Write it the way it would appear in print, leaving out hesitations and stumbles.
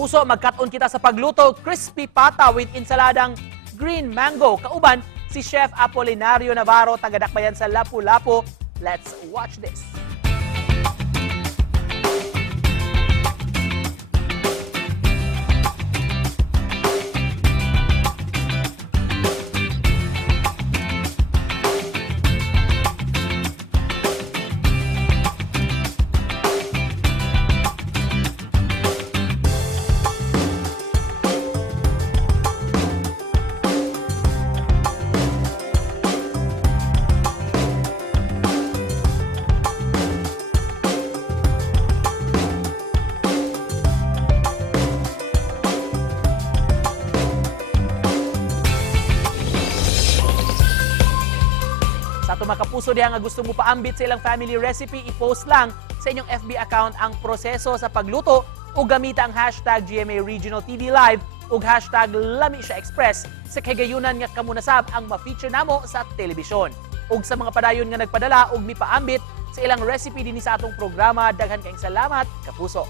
kapuso, magkat-on kita sa pagluto crispy pata with insaladang green mango. Kauban si Chef Apolinario Navarro, taga-Dakbayan sa Lapu-Lapu. Let's watch this. Sa ato mga kapuso diha nga gusto mo paambit sa ilang family recipe, i-post lang sa inyong FB account ang proseso sa pagluto o gamita ang hashtag GMA Regional TV Live o hashtag Lami Siya Express sa kagayunan nga kamunasab ang ma-feature namo sa telebisyon. Ug sa mga padayon nga nagpadala og mi paambit sa ilang recipe dinhi sa atong programa, daghan kayong salamat, kapuso.